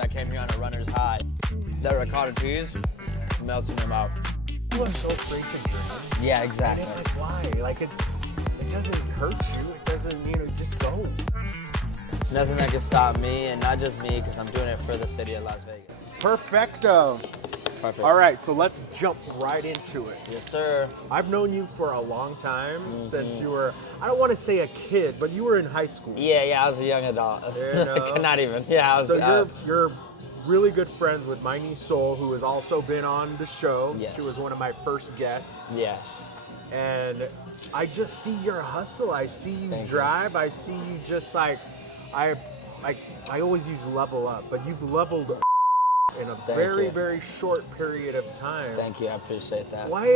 I came here on a runner's high. The ricotta cheese, melts in your mouth. You are so afraid to dream. Yeah, And exactly. it's like, why? Like, it doesn't hurt you. It doesn't, just go. Nothing that can stop me, and not just me, because I'm doing it for the city of Las Vegas. Perfecto. Perfect. All right, so let's jump right into it. Yes, sir. I've known you for a long time, since you were, I don't want to say a kid, but you were in high school. Yeah, I was a young adult. You know? Not even. Yeah, I was. So you're really good friends with my niece Soul, who has also been on the show. Yes. She was one of my first guests. Yes. And I just see your hustle. I see you Thank you. drive. I see you just like, I always use level up, but you've leveled in a very, you. very short period of time. Thank you. I appreciate that. Why,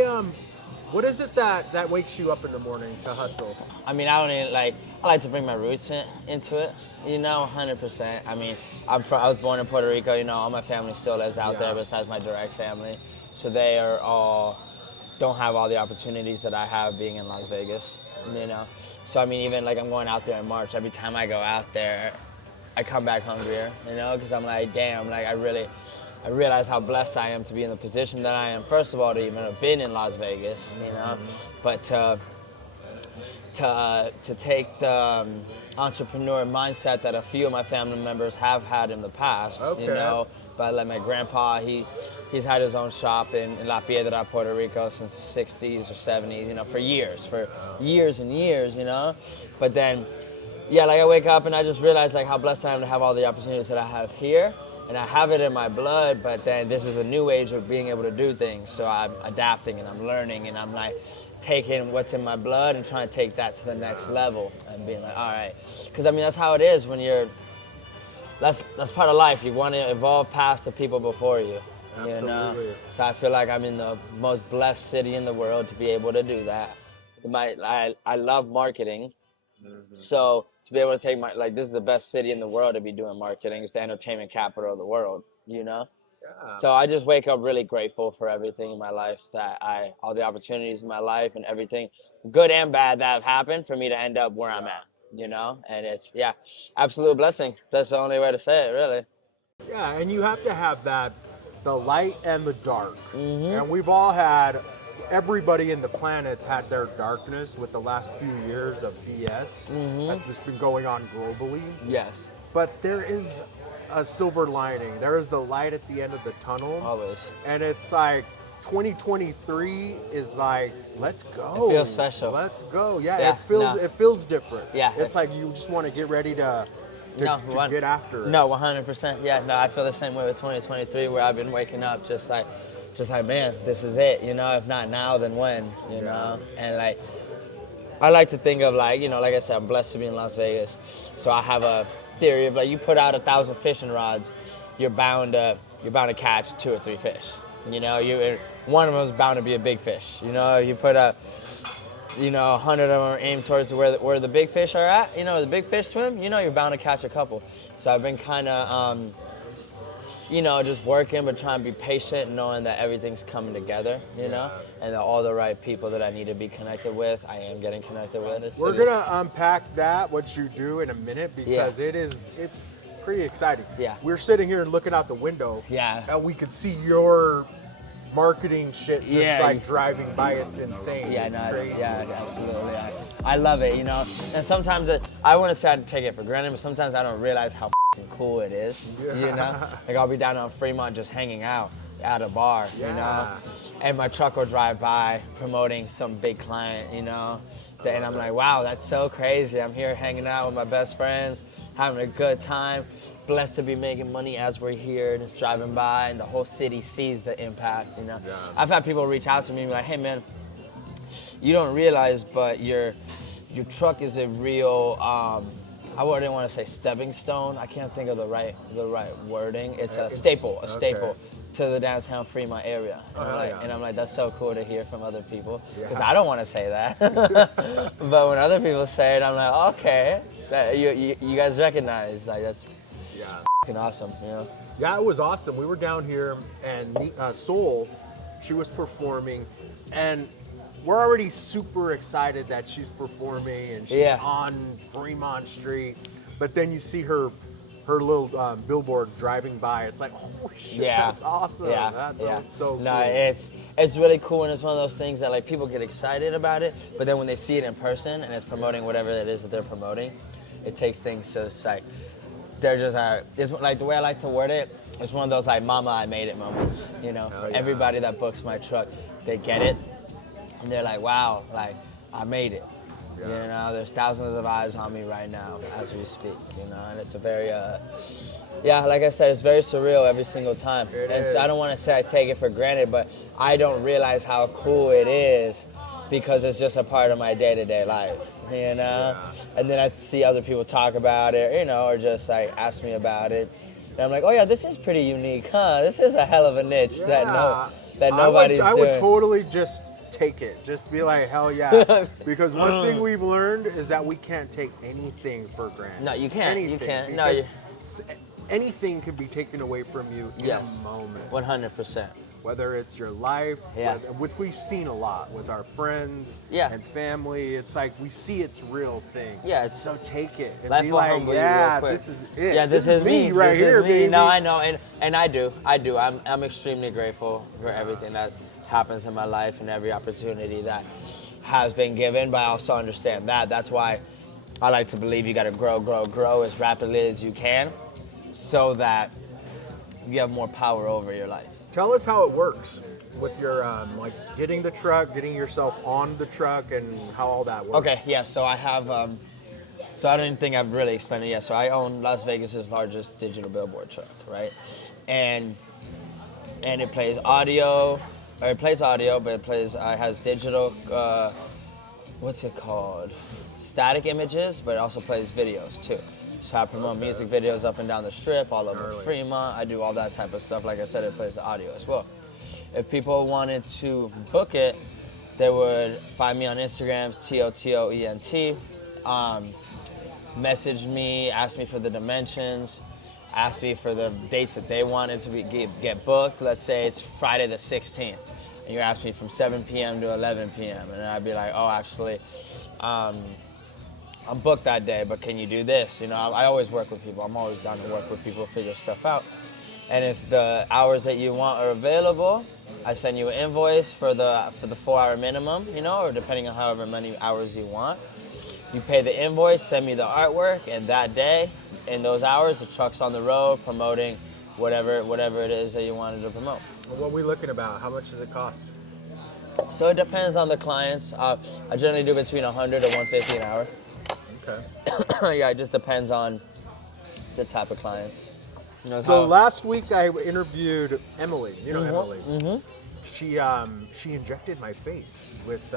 what is it that wakes you up in the morning to hustle? I mean, I don't even like. I like to bring my roots into it. 100%. I mean, I was born in Puerto Rico. All my family still lives out there besides my direct family. So they are all don't have all the opportunities that I have being in Las Vegas. So I mean, even like I'm going out there in March. Every time I go out there, I come back hungrier. Because I'm like, damn, like I realize how blessed I am to be in the position that I am. First of all, to even have been in Las Vegas, but to take the entrepreneur mindset that a few of my family members have had in the past, Okay. But like my grandpa, he's had his own shop in La Piedra, Puerto Rico since the 60s or 70s, for years and years, But then, yeah, like I wake up and I just realize like how blessed I am to have all the opportunities that I have here. And I have it in my blood, but then this is a new age of being able to do things. So I'm adapting and I'm learning and I'm like taking what's in my blood and trying to take that to the next level and being like, all right. Because I mean, that's how it is when that's part of life. You want to evolve past the people before you. Absolutely. So I feel like I'm in the most blessed city in the world to be able to do that. I love marketing. So to be able to take this is the best city in the world to be doing marketing. It's the entertainment capital of the world, Yeah. So I just wake up really grateful for everything in my life all the opportunities in my life and everything good and bad that have happened for me to end up where I'm at, and it's, absolute blessing. That's the only way to say it, really. Yeah, and you have to have the light and the dark. And we've all had, everybody in the planet's had their darkness with the last few years of BS that's just been going on globally. Yes, But there is a silver lining. There is the light at the end of the tunnel. always. And it's like 2023 is like, let's go. It feels special. Let's go. Yeah, Yeah, it feels different. Yeah. It's like you just want to get ready to get after it. No, 100%. Yeah, no, I feel the same way with 2023, where I've been waking up just like, man, this is it. If not now, then when? And like, I like to think of like I said, I'm blessed to be in Las Vegas. So I have a theory of like, you put out 1,000 fishing rods, you're bound to catch 2 or 3 fish. One of them is bound to be a big fish. You put 100 of them are aimed towards where the big fish are at. The big fish swim. You're bound to catch a couple. So I've been kind of, just working, but trying to be patient, knowing that everything's coming together. And that all the right people that I need to be connected with, I am getting connected with. We're gonna unpack what you do in a minute, because it's pretty exciting. Yeah. We're sitting here and looking out the window. Yeah. And we could see your marketing shit just Yeah. driving by. It's insane. Yeah, It's no, crazy. absolutely. I love it, And sometimes I wouldn't say I take it for granted, but sometimes I don't realize how cool it is. Like I'll be down on Fremont just hanging out at a bar, and my truck will drive by promoting some big client, and I'm like, wow, that's so crazy. I'm here hanging out with my best friends, having a good time, blessed to be making money as we're here and it's driving by, and the whole city sees the impact, I've had people reach out to me and be like, hey man, you don't realize, but your truck is a real, I wouldn't want to say stepping stone. I can't think of the right wording. It's a staple to the downtown Fremont area. And I'm like, that's so cool to hear from other people, because I don't want to say that. But when other people say it, I'm like, okay, you guys recognize, like that's fucking awesome, Yeah, it was awesome. We were down here, and Soul, she was performing, and we're already super excited that she's performing and she's on Fremont Street. But then you see her her little billboard driving by. It's like, oh shit, Yeah. that's awesome. Yeah, That's so cool. No, it's really cool, and it's one of those things that like people get excited about it, but then when they see it in person and it's promoting whatever it is that they're promoting, it takes things to it's like they're just it's like the way I like to word it. It's one of those like "Mama, I made it" moments. You know, Oh, yeah. everybody that books my truck, they get it, and they're like, "Wow, like I made it." Yeah. You know, there's thousands of eyes on me right now as we speak. You know, and it's a very yeah, like I said, it's very surreal every single time. It And is. so I don't want to say I take it for granted, but I don't realize how cool it is because it's just a part of my day-to-day life, you know? Yeah. And then I see other people talk about it, you know, or just like ask me about it. And I'm like, oh yeah, this is pretty unique, huh? This is a hell of a niche that nobody's I doing. would totally just take it. Just be like, hell yeah. Because one thing we've learned is that we can't take anything for granted. No, you can't. You Anything, can't. No, because anything can be taken away from you in Yes. a moment. 100%. Whether it's your life, Yeah. which we've seen a lot with our friends Yeah. and family. It's like we see it's real thing. Yeah, it's So take it and life be will like, humble you yeah, real quick. this is it. Yeah, this is me right This here, is me. baby. No, I know, and I do. I'm extremely grateful for everything that happens in my life and every opportunity that has been given. But I also understand that. That's why I like to believe you got to grow as rapidly as you can, so that you have more power over your life. Tell us how it works with your like getting the truck, getting yourself on the truck, and how all that works. Okay, yeah. So I have. So I don't think I've really explained it yet. So I own Las Vegas's largest digital billboard truck, right? And it plays audio, or it plays audio, but it has digital. What's it called? Static images, but it also plays videos too. So I promote music videos up and down the strip, all over Gnarly. Fremont. I do all that type of stuff. Like I said, it plays the audio as well. If people wanted to book it, they would find me on Instagram, TOTOENT. Message me, ask me for the dimensions, ask me for the dates that they wanted to get booked. Let's say it's Friday the 16th, and you ask me from 7 p.m. to 11 p.m. And then I'd be like, oh, actually, I'm booked that day, but can you do this? You know, I always work with people. I'm always down to work with people, figure stuff out. And if the hours that you want are available, I send you an invoice for the 4-hour minimum, you know, or depending on however many hours you want. You pay the invoice, send me the artwork, and that day, in those hours, the truck's on the road promoting whatever it is that you wanted to promote. What are we looking about? How much does it cost? So it depends on the clients. I generally do between 100 to 150 an hour. Okay. Yeah, it just depends on the type of clients. You know, So how- last week I interviewed Emily. You know Emily. Mm-hmm. She injected my face with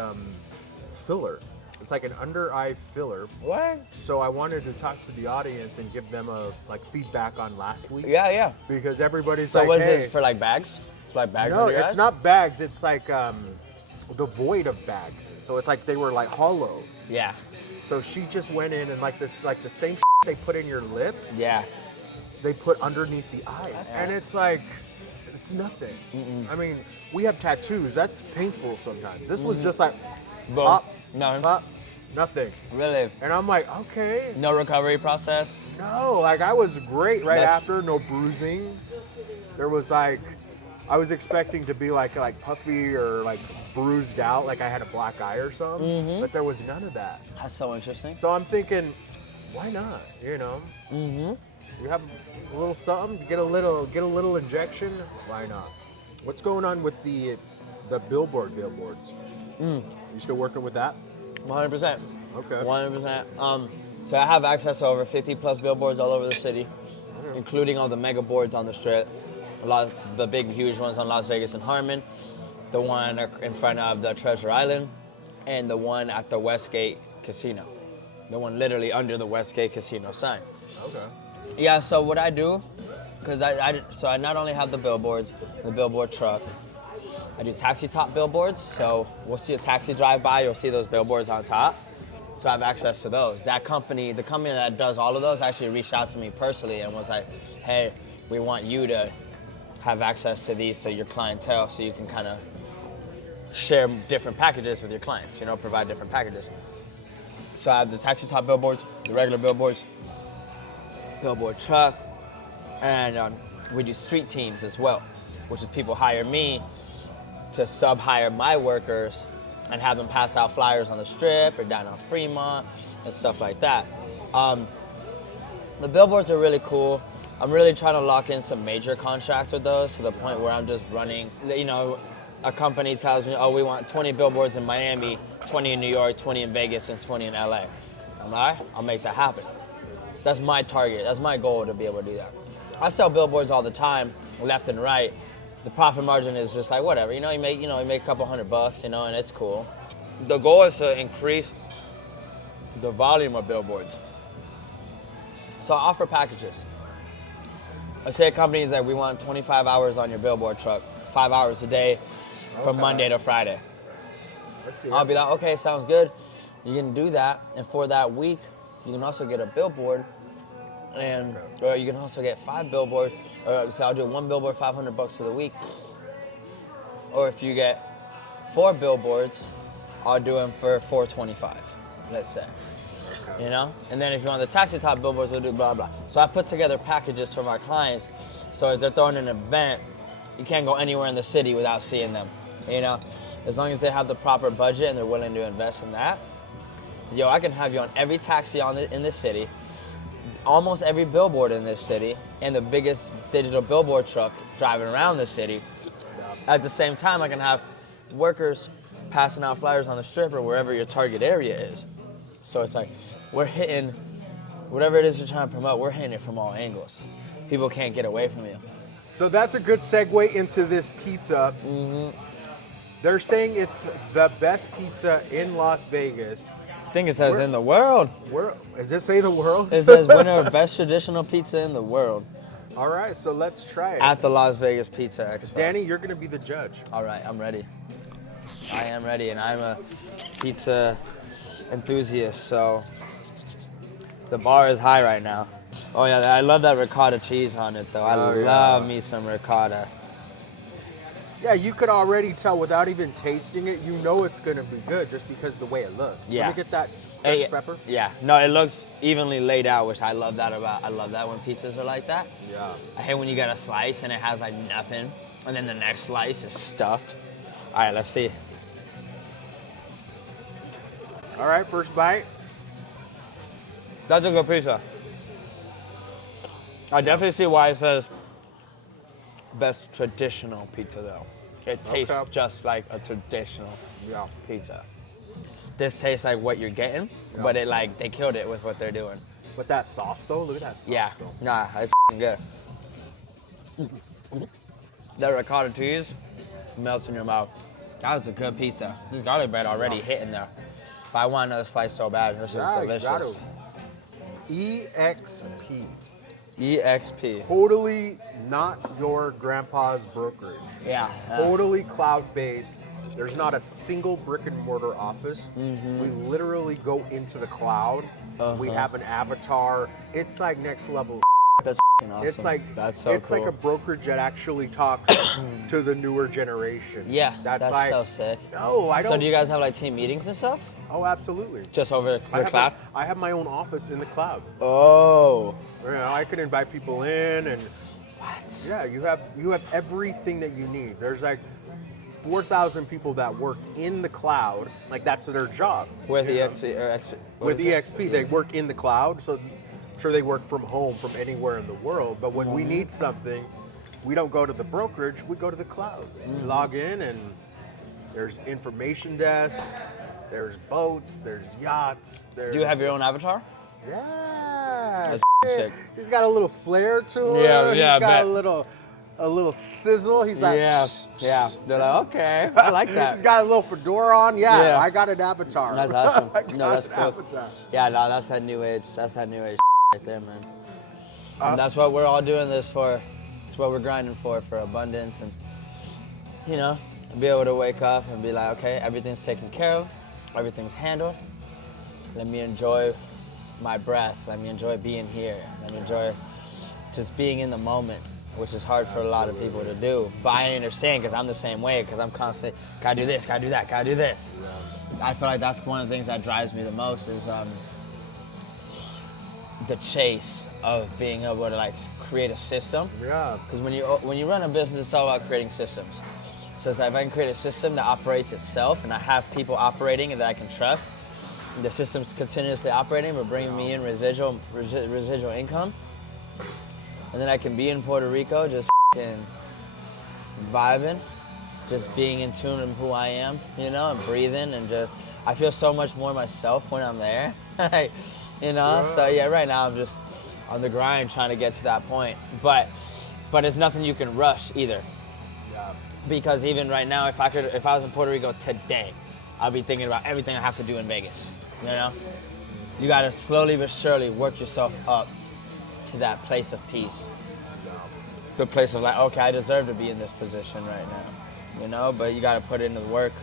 filler. It's like an under eye filler. What? So I wanted to talk to the audience and give them a feedback on last week. Yeah. Because everybody's So like, what is hey, it for, like bags? For, like bags no, under your it's eyes? not bags. It's like the void of bags. So it's like they were like hollow. Yeah. So she just went in and like the same they put in your lips. Yeah. They put underneath the eyes, and it's like it's nothing. I mean, we have tattoos. That's painful sometimes. This was just like Boom. pop, No. pop, nothing. Really? And I'm like, okay, No recovery process? no. Like I was great right That's- after, no bruising. There was like, I was expecting to be like puffy or like bruised out, like I had a black eye or something. But there was none of that. That's so interesting. So I'm thinking, why not? You know? You have a little something, get a little injection. Why not? What's going on with the billboards? You still working with that? 100%. Okay. 100%. So I have access to over 50 plus billboards all over the city, including all the mega boards on the strip. A lot of the big, huge ones on Las Vegas and Harmon, the one in front of the Treasure Island, and the one at the Westgate Casino. The one literally under the Westgate Casino sign. Okay. Yeah, so what I do, because I not only have the billboards, the billboard truck, I do taxi top billboards. So we'll see a taxi drive by, you'll see those billboards on top. So I have access to those. The company that does all of those actually reached out to me personally and was like, hey, we want you to have access to these so your clientele, so you can kind of share different packages with your clients, you know, provide different packages. So I have the taxi top billboards, the regular billboards. billboard truck, and we do street teams as well, which is people hire me to sub-hire my workers and have them pass out flyers on the Strip or down on Fremont and stuff like that. The billboards are really cool. I'm really trying to lock in some major contracts with those to the point where I'm just running, you know, a company tells me, oh, we want 20 billboards in Miami, 20 in New York, 20 in Vegas, and 20 in LA. I'm like, all right, I'll make that happen. That's my target. That's my goal to be able to do that. I sell billboards all the time, left and right. The profit margin is just like whatever. You make a couple $100, you know, and it's cool. The goal is to increase the volume of billboards. So I offer packages. Let's say a company is like, we want 25 hours on your billboard truck, 5 hours a day from Monday to Friday. I'll be like, okay, sounds good. You can do that, and for that week, you can also get a billboard, and or you can also get 5 billboards. So I'll do 1 billboard, $500 for the week. Or if you get 4 billboards, I'll do them for $425, let's say. You know? And then if you want the taxi top billboards, we'll do blah, blah. So I put together packages for my clients. So if they're throwing an event, you can't go anywhere in the city without seeing them. You know? As long as they have the proper budget and they're willing to invest in that. Yo, I can have you on every taxi in this city, almost every billboard in this city, and the biggest digital billboard truck driving around the city. At the same time, I can have workers passing out flyers on the Strip or wherever your target area is. So it's like, we're hitting, whatever it is you're trying to promote, we're hitting it from all angles. People can't get away from you. So that's a good segue into this pizza. Mm-hmm. They're saying it's the best pizza in Las Vegas. I think it says in the world. Does it say the world? It says winner of best traditional pizza in the world. All right, so let's try it. At the Las Vegas Pizza Expo. Danny, you're going to be the judge. All right, I'm ready. I am ready, and I'm a pizza enthusiast, so the bar is high right now. Oh yeah, I love that ricotta cheese on it though. I love me some ricotta. Yeah, you could already tell without even tasting it, you know it's going to be good just because of the way it looks. Yeah. Let me get that fresh pepper. Yeah, no, it looks evenly laid out, which I love that when pizzas are like that. Yeah. I hate when you get a slice and it has like nothing, and then the next slice is stuffed. All right, let's see. All right, first bite. That's a good pizza. I definitely see why it says best traditional pizza though. It tastes just like a traditional pizza. This tastes like what you're getting, but they killed it with what they're doing. With that sauce though, look at that sauce though. Nah, it's good. That ricotta cheese melts in your mouth. That was a good pizza. This garlic bread already hitting there. But I want another slice so bad. This is delicious. EXP. EXP. Totally not your grandpa's brokerage. Yeah. Totally cloud-based. There's not a single brick and mortar office. Mm-hmm. We literally go into the cloud. We have an avatar. It's like next level. That's awesome. It's like that's so it's cool. like a brokerage that actually talks to the newer generation. Yeah, that's like, so sick. No, I don't. So do you guys have like team meetings and stuff? Oh, absolutely. Just over the cloud? I have my own office in the cloud. Oh. You know, I can invite people in and what? Yeah, you have everything that you need. There's like 4,000 people that work in the cloud, like that's their job. With EXP or XP? With EXP, they work in the cloud, so I'm sure they work from home from anywhere in the world. But when we need something, we don't go to the brokerage, we go to the cloud. We log in and there's information desk, there's boats, there's yachts. Do you have your own avatar? Yeah. That's sick. He's got a little flair to him. Yeah, He's got a little sizzle. He's like, yeah. They're like, okay, I like that. He's got a little fedora on. Yeah, I got an avatar. That's awesome. No, that's cool. Avatar. Yeah, no, that's that new age. That's that new age right there, man. And that's what we're all doing this for. It's what we're grinding for abundance and, you know, be able to wake up and be like, okay, everything's taken care of, everything's handled. Let me enjoy my breath. Let me enjoy being here. Let me enjoy just being in the moment, which is hard for a lot of people to do. But I understand because I'm the same way, because I'm constantly, gotta do this, gotta do that, gotta do this. I feel like that's one of the things that drives me the most is the chase of being able to like create a system. Yeah. Because when you run a business, it's all about creating systems. So it's like if I can create a system that operates itself, and I have people operating and that I can trust, the system's continuously operating, but bringing me in residual income, and then I can be in Puerto Rico just vibing, just being in tune with who I am, you know, and breathing, and just I feel so much more myself when I'm there. You know, so yeah, right now I'm just on the grind trying to get to that point. But it's nothing you can rush either. Yeah. Because even right now, if I was in Puerto Rico today, I'll be thinking about everything I have to do in Vegas. You know, you gotta slowly but surely work yourself up to that place of peace. Good place of like, okay, I deserve to be in this position right now. You know, but you gotta put in the work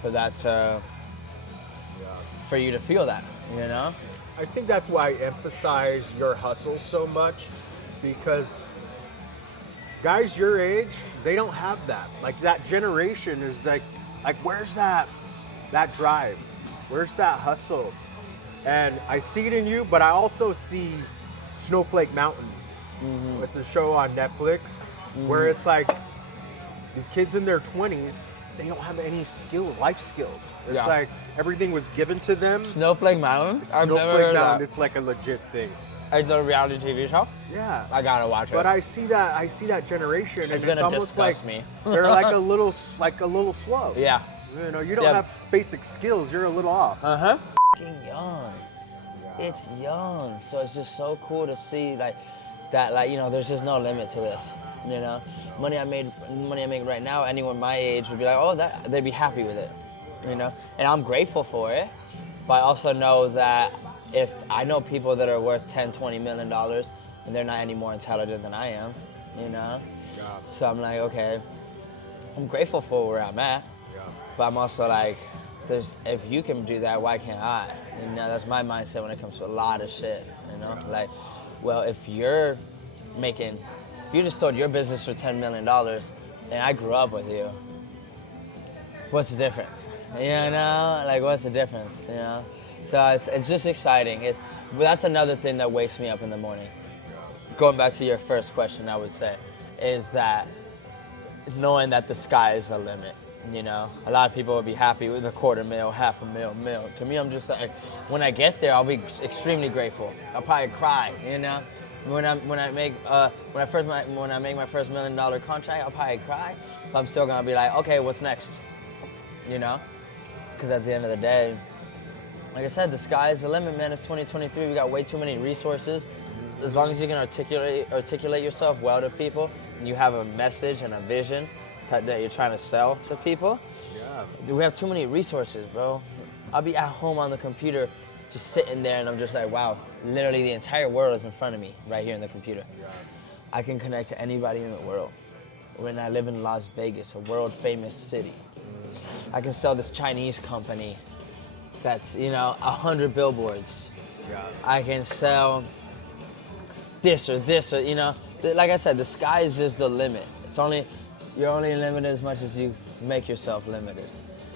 for that for you to feel that. You know. I think that's why I emphasize your hustle so much, because guys your age, they don't have that. Like that generation is like where's that drive? Where's that hustle? And I see it in you, but I also see Snowflake Mountain. Mm-hmm. It's a show on Netflix where it's like these kids in their 20s, they don't have any skills, life skills. It's like everything was given to them. Snowflake Mountain? I've never heard of that. It's like a legit thing. It's a reality TV show? Yeah. I gotta watch it. But I see that generation, and it's it's almost disgust like me. they're like a little slow. Yeah. You know, you don't have basic skills. You're a little off. Fucking young. It's young, so it's just so cool to see like that. Like, you know, there's just no limit to this. You know, money I make right now, anyone my age would be like, oh, they'd be happy with it. You know, and I'm grateful for it, but I also know that if I know people that are worth $10-20 million and they're not any more intelligent than I am, you know. Yeah. So I'm like, okay, I'm grateful for where I'm at, but I'm also like, if you can do that, why can't I? You know, that's my mindset when it comes to a lot of shit. You know, like, well, if you just sold your business for $10 million and I grew up with you, what's the difference? You know, like what's the difference? You know, so it's just exciting. That's another thing that wakes me up in the morning. Going back to your first question, I would say, is that knowing that the sky is the limit. You know, a lot of people would be happy with $250,000, $500,000. To me, I'm just like, when I get there, I'll be extremely grateful. I'll probably cry. You know, when I make my first $1 million contract, I'll probably cry. But I'm still gonna be like, okay, what's next? You know, because at the end of the day, like I said, the sky is the limit, man. It's 2023. We got way too many resources. As long as you can articulate yourself well to people, and you have a message and a vision that you're trying to sell to people. Yeah. We have too many resources, bro. I'll be at home on the computer, just sitting there, and I'm just like, wow, literally the entire world is in front of me right here in the computer. Yeah. I can connect to anybody in the world. When I live in Las Vegas, a world famous city, I can sell this Chinese company that's, 100 billboards. Yeah. I can sell this or, like I said, the sky is just the limit. You're only limited as much as you make yourself limited.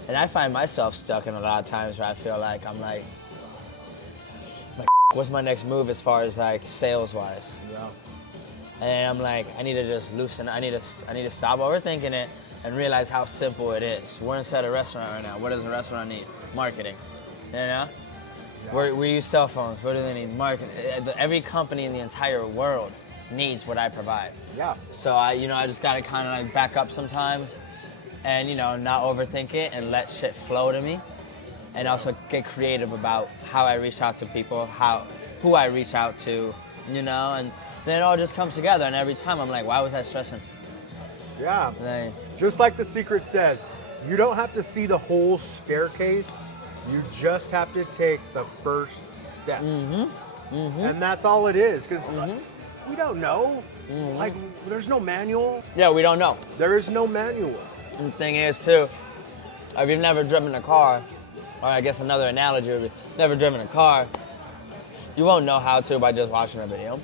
And I find myself stuck in a lot of times where I feel like I'm like what's my next move as far as like sales wise? Yeah. And I'm like, I need to just loosen. I need to stop overthinking it and realize how simple it is. We're inside a restaurant right now. What does a restaurant need? Marketing. You know? Yeah. We use cell phones. What do they need? Marketing. Every company in the entire world needs what I provide. Yeah. So I just gotta kind of like back up sometimes, and not overthink it and let shit flow to me, and also get creative about how I reach out to people, who I reach out to, and then it all just comes together. And every time I'm like, why was I stressing? Yeah. Just like the secret says, you don't have to see the whole staircase. You just have to take the first step. Mm-hmm. Mm-hmm. And that's all it is, because we don't know. Mm-hmm. Like, there's no manual. Yeah, we don't know. There is no manual. And the thing is, too, if you've never driven a car, or I guess another analogy would be, never driven a car, you won't know how to by just watching a video.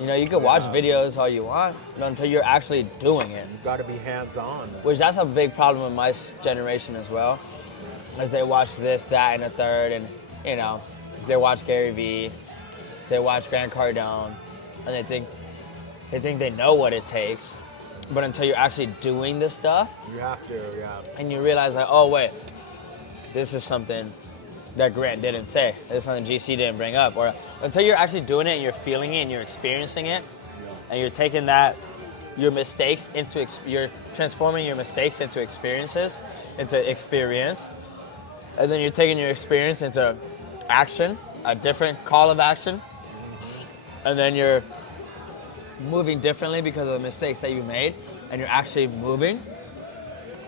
You can watch videos all you want, but until you're actually doing it. You've got to be hands-on. Which that's a big problem with my generation as well, as they watch this, that, and a third, and, they watch Gary Vee, they watch Grant Cardone, and they think they know what it takes, but until you're actually doing this stuff, You have to, yeah. and you realize like, oh wait, this is something that Grant didn't say. This is something GC didn't bring up. Or until you're actually doing it and you're feeling it and you're experiencing it, and you're taking your mistakes you're transforming your mistakes into experiences, into experience, and then you're taking your experience into action, a different call of action, and then you're moving differently because of the mistakes that you made, and you're actually moving,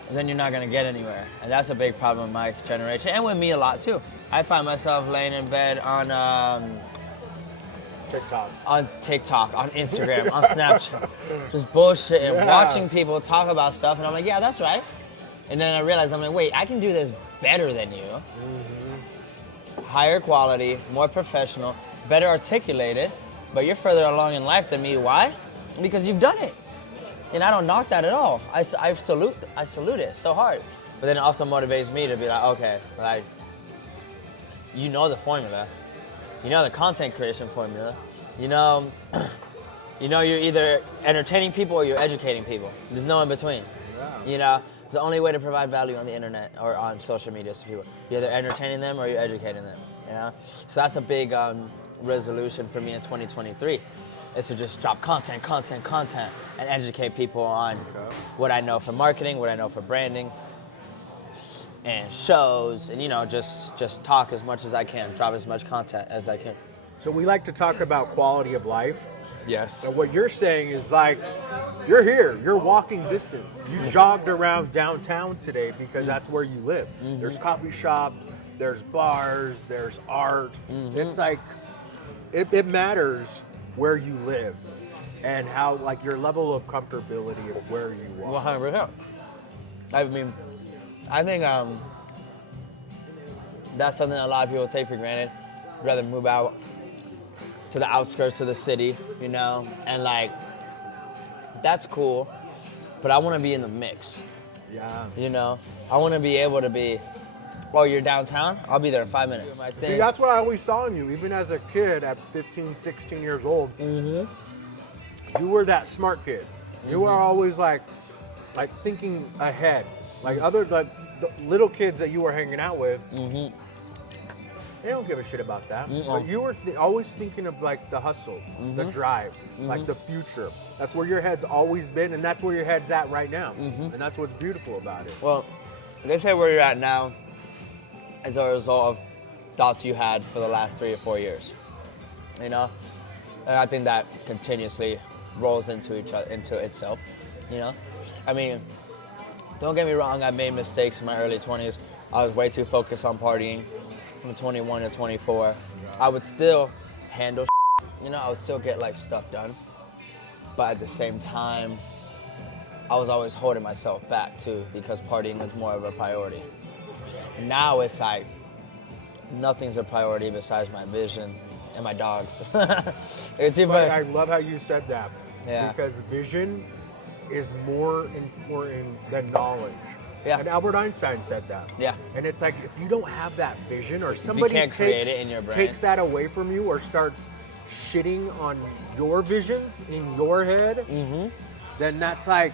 and then you're not gonna get anywhere. And that's a big problem with my generation, and with me a lot too. I find myself laying in bed on TikTok, on Instagram, on Snapchat, just bullshitting, watching people talk about stuff, and I'm like, yeah, that's right. And then I realize, I'm like, wait, I can do this better than you. Higher quality, more professional, better articulated, but you're further along in life than me. Why? Because you've done it. And I don't knock that at all. I salute it so hard. But then it also motivates me to be like, okay, like, you know the formula. You know the content creation formula. You know you're either entertaining people or you're educating people. There's no in between. Yeah. You know, it's the only way to provide value on the internet or on social media to people. You're either entertaining them or you're educating them. You know, so that's a big resolution for me in 2023. Is to just drop content, and educate people on what I know for marketing, what I know for branding, and shows, and just talk as much as I can, drop as much content as I can. So we like to talk about quality of life. Yes. And what you're saying is like, you're here, you're walking distance. You jogged around downtown today because that's where you live. There's coffee shops, there's bars, there's art. It's like, it matters where you live and how, like, your level of comfortability of where you are. 100%. I mean, I think that's something a lot of people take for granted. Rather move out to the outskirts of the city, and like, that's cool, but I want to be in the mix. Yeah. I want to be able to be, oh, you're downtown? I'll be there in 5 minutes. See, that's what I always saw in you, even as a kid at 15, 16 years old. You were that smart kid. You were always like thinking ahead. Like the little kids that you were hanging out with, they don't give a shit about that. But you were always thinking of like the hustle, the drive, like the future. That's where your head's always been, and that's where your head's at right now. And that's what's beautiful about it. Well, they say where you're at now is a result of thoughts you had for the last 3 or 4 years, and I think that continuously rolls into itself. I mean, don't get me wrong, I made mistakes in my early 20s. I was way too focused on partying. From 21 to 24, I would still handle I would still get like stuff done, but at the same time, I was always holding myself back too because partying was more of a priority. Now it's like nothing's a priority besides my vision and my dogs. I love how you said that. Yeah. Because vision is more important than knowledge. Yeah. And Albert Einstein said that. Yeah. And it's like, if you don't have that vision, or somebody can't create it in your brain. takes that away from you, or starts shitting on your visions in your head, then that's like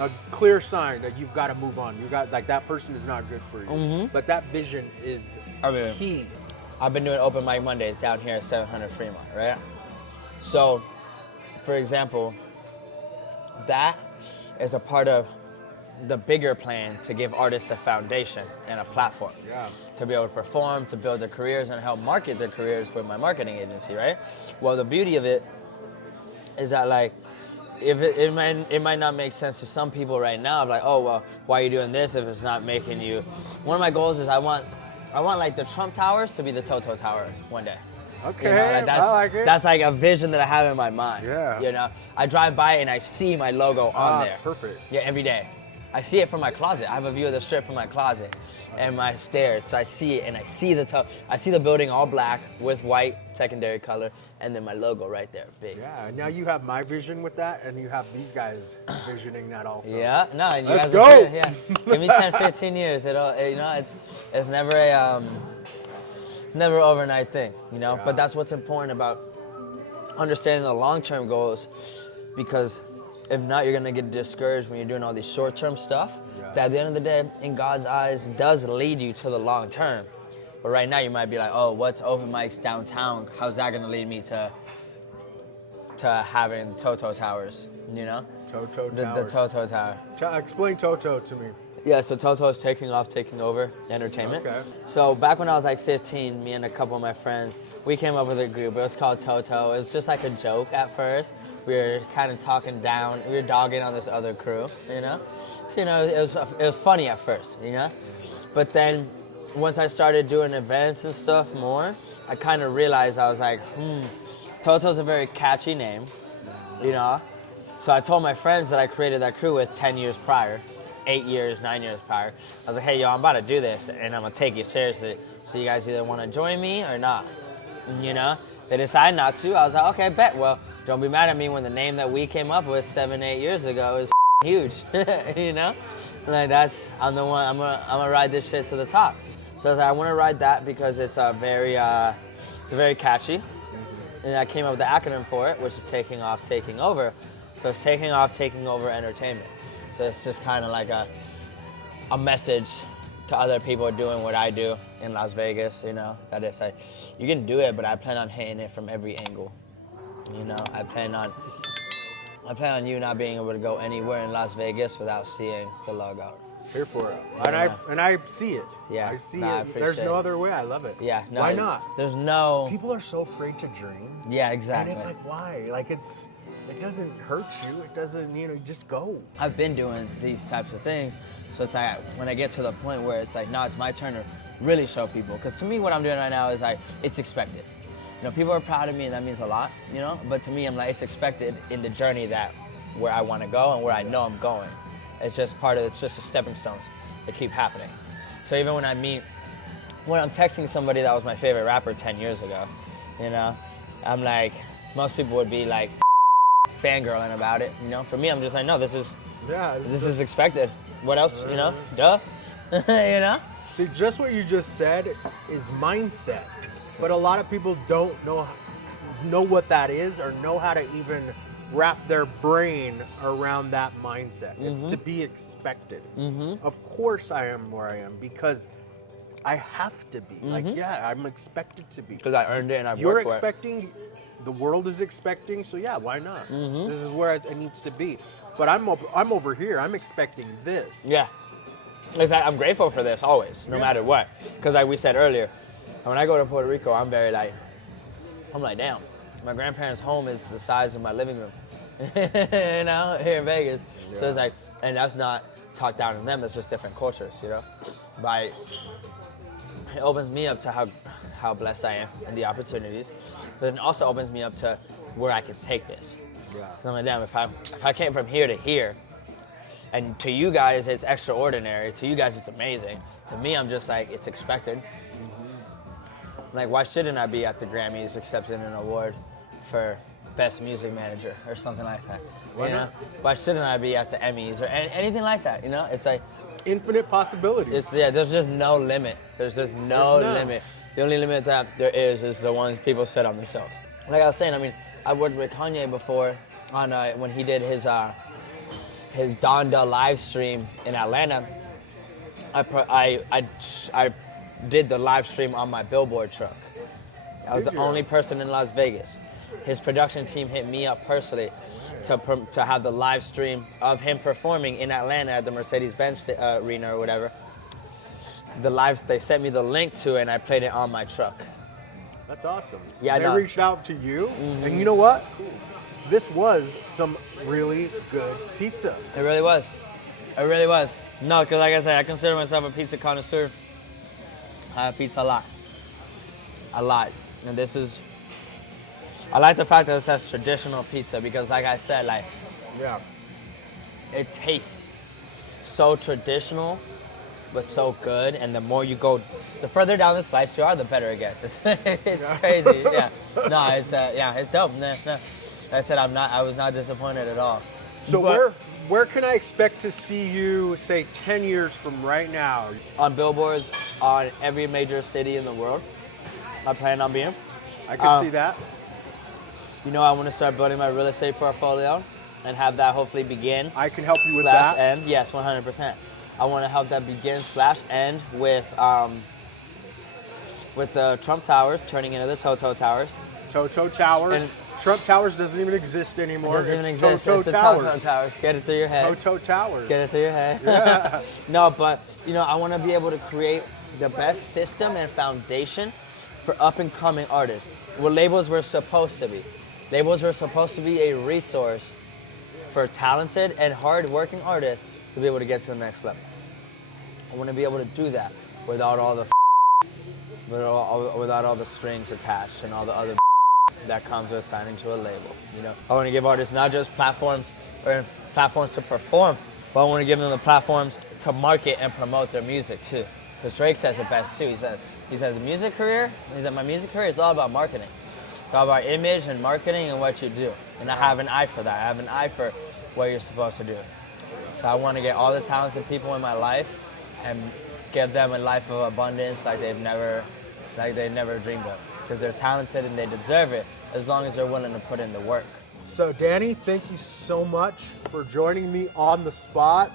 a clear sign that you've got to move on. You got, like, that person is not good for you. But that vision is key. I've been doing open mic Mondays down here at 700 Fremont, right? So, for example, that is a part of the bigger plan to give artists a foundation and a platform to be able to perform, to build their careers, and help market their careers with my marketing agency, right? Well, the beauty of it is that, like, if it might not make sense to some people right now, of like, oh, well, why are you doing this if it's not making you? One of my goals is I want like the Trump Towers to be the Toto Tower one day. Okay, I like it. That's like a vision that I have in my mind. Yeah. I drive by and I see my logo on there. Perfect. Yeah, every day. I see it from my closet. I have a view of the strip from my closet and my stairs. So I see it, and I see the building all black with white secondary color, and then my logo right there, big. Yeah, and now you have my vision with that, and you have these guys visioning that also. Yeah, no, and you Let's guys go. are good. Yeah, give me 10, 15 years. It's never never an overnight thing, you know? Yeah. But that's what's important about understanding the long-term goals, because if not, you're gonna get discouraged when you're doing all these short-term stuff that at the end of the day, in God's eyes, does lead you to the long term. But right now you might be like, oh, what's open mics downtown? How's that gonna lead me to having Toto Towers, you know? Toto The Tower. Toto Tower. Explain Toto to me. Yeah, so Toto is taking over entertainment. Okay. So back when I was like 15, me and a couple of my friends, we came up with a group. It was called Toto. It was just like a joke at first. We were kind of talking down. We were dogging on this other crew, you know? So, you know, it was funny at first, you know? But then once I started doing events and stuff more, I kind of realized, I was like, Toto's a very catchy name, you know? So I told my friends that I created that crew with 10 years prior, 8 years, 9 years prior. I was like, hey, yo, I'm about to do this, and I'm gonna take you seriously. So you guys either wanna join me or not, you know? They decided not to. I was like, okay, bet. Well, don't be mad at me when the name that we came up with 7, 8 years ago is huge, you know? Like I'm the one, I'm gonna ride this shit to the top. So I was like, I wanna ride that because it's very catchy. And I came up with the acronym for it, which is taking off, taking over. So it's taking off, taking over entertainment. So it's just kind of like a message to other people doing what I do in Las Vegas, you know, that it's like, you can do it, but I plan on hitting it from every angle. You know, I plan on you not being able to go anywhere in Las Vegas without seeing the logo. Here for it. Yeah. And I see it. Yeah. I see I it. There's no appreciate it. other way. I love it. Yeah. No, Why not? There's no. People are so afraid to dream. Yeah, exactly. And it's like, why? Like it doesn't hurt you. It doesn't, just go. I've been doing these types of things, so it's like when I get to the point where it's like, no, it's my turn to really show people. Because to me, what I'm doing right now is like, it's expected. You know, people are proud of me, and that means a lot. You know, but to me, I'm like, it's expected in the journey where I want to go and where I know I'm going. It's just it's just a stepping stones that keep happening. So even when I'm texting somebody that was my favorite rapper 10 years ago, you know, I'm like, most people would be like fangirling about it, you know. For me, I'm just like, no, this is expected. What else, you know? Duh. You know? See, just what you just said is mindset. But a lot of people don't know what that is or know how to even wrap their brain around that mindset. It's to be expected. Of course I am where I am because I have to be. Like, yeah, I'm expected to be. Because I earned it and I've You're worked for it. expecting, the world is expecting, so yeah, why not? This is where it needs to be. But I'm over here, I'm expecting this. Yeah. I'm grateful for this always, no matter what. Because like we said earlier, when I go to Puerto Rico, I'm like, damn, my grandparents' home is the size of my living room, you know, here in Vegas. Yeah. So it's like, and that's not talked down to them, it's just different cultures, you know. But it opens me up to how blessed I am and the opportunities, but it also opens me up to where I can take this. Yeah. So I'm like, damn, if I came from here to here, and to you guys it's extraordinary, to you guys it's amazing. To me, I'm just like, it's expected. Like, why shouldn't I be at the Grammys accepting an award for Best Music Manager or something like that? Why not? Why shouldn't I be at the Emmys or anything like that? You know, it's like infinite possibilities. There's just no limit. There's just no limit. The only limit that there is the ones people set on themselves. Like I was saying, I mean, I worked with Kanye before on when he did his Donda live stream in Atlanta. I did the live stream on my billboard truck. I was the only person in Las Vegas. His production team hit me up personally to have the live stream of him performing in Atlanta at the Mercedes-Benz arena or whatever. They sent me the link to it and I played it on my truck. That's awesome. Yeah, they reached out to you, and you know what? This was some really good pizza. It really was. It really was. No, because like I said, I consider myself a pizza connoisseur. I have pizza a lot. A lot. And I like the fact that it says traditional pizza because like I said, like, yeah, it tastes so traditional, but so good. And the more you go, the further down the slice you are, the better it gets. It's crazy. Yeah. No, it's dope. No. Like I said, I was not disappointed at all. So where can I expect to see you, say, 10 years from right now? On billboards on every major city in the world. I plan on being. I can see that. You know, I want to start building my real estate portfolio and have that hopefully begin. I can help you with slash that. end. Yes, 100%. I want to help that begin slash end with the Trump Towers turning into the Toto Towers. Toto Towers. And Trump Towers doesn't even exist anymore. It doesn't even exist. Toto It's the Towers. Toto Towers. Get it through your head. Toto Towers. Get it through your head. Yeah. No, but you know, I want to be able to create the best system and foundation for up and coming artists. What labels were supposed to be. Labels were supposed to be a resource for talented and hard-working artists to be able to get to the next level. I want to be able to do that without all the without all the strings attached and all the other that comes with signing to a label. You know, I want to give artists not just platforms or platforms to perform, but I want to give them the platforms to market and promote their music too. Because Drake says it best too. He says the music career. He said my music career is all about marketing. It's all about image and marketing and what you do. And I have an eye for that. I have an eye for what you're supposed to do. So I want to get all the talented people in my life and give them a life of abundance like they've never dreamed of. Because they're talented and they deserve it as long as they're willing to put in the work. So Danny, thank you so much for joining me on the spot.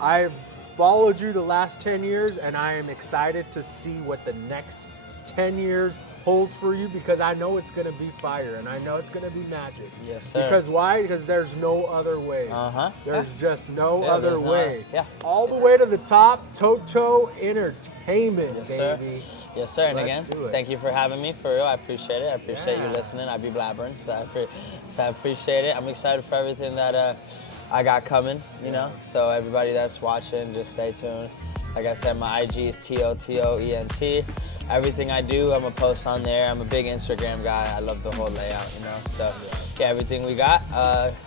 I've followed you the last 10 years and I am excited to see what the next 10 years holds for you because I know it's going to be fire and I know it's going to be magic. Yes, sir. Because why? Because there's no other way. There's just no other way. All the way to the top, Toto Entertainment, Yes, baby. Sir. Yes, sir. And Let's again, do it. thank you for having me. For real, I appreciate it. I appreciate you listening. I be blabbering, so I appreciate it. I'm excited for everything that I got coming. You know, so everybody that's watching, just stay tuned. Like I said, my IG is TOTOENT. Everything I do, I'm going to post on there. I'm a big Instagram guy. I love the whole layout, you know. So, yeah, everything we got,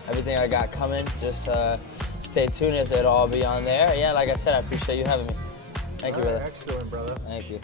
everything I got coming, just stay tuned as it'll all be on there. Yeah, like I said, I appreciate you having me. Thank you, brother. Excellent, brother. Thank you.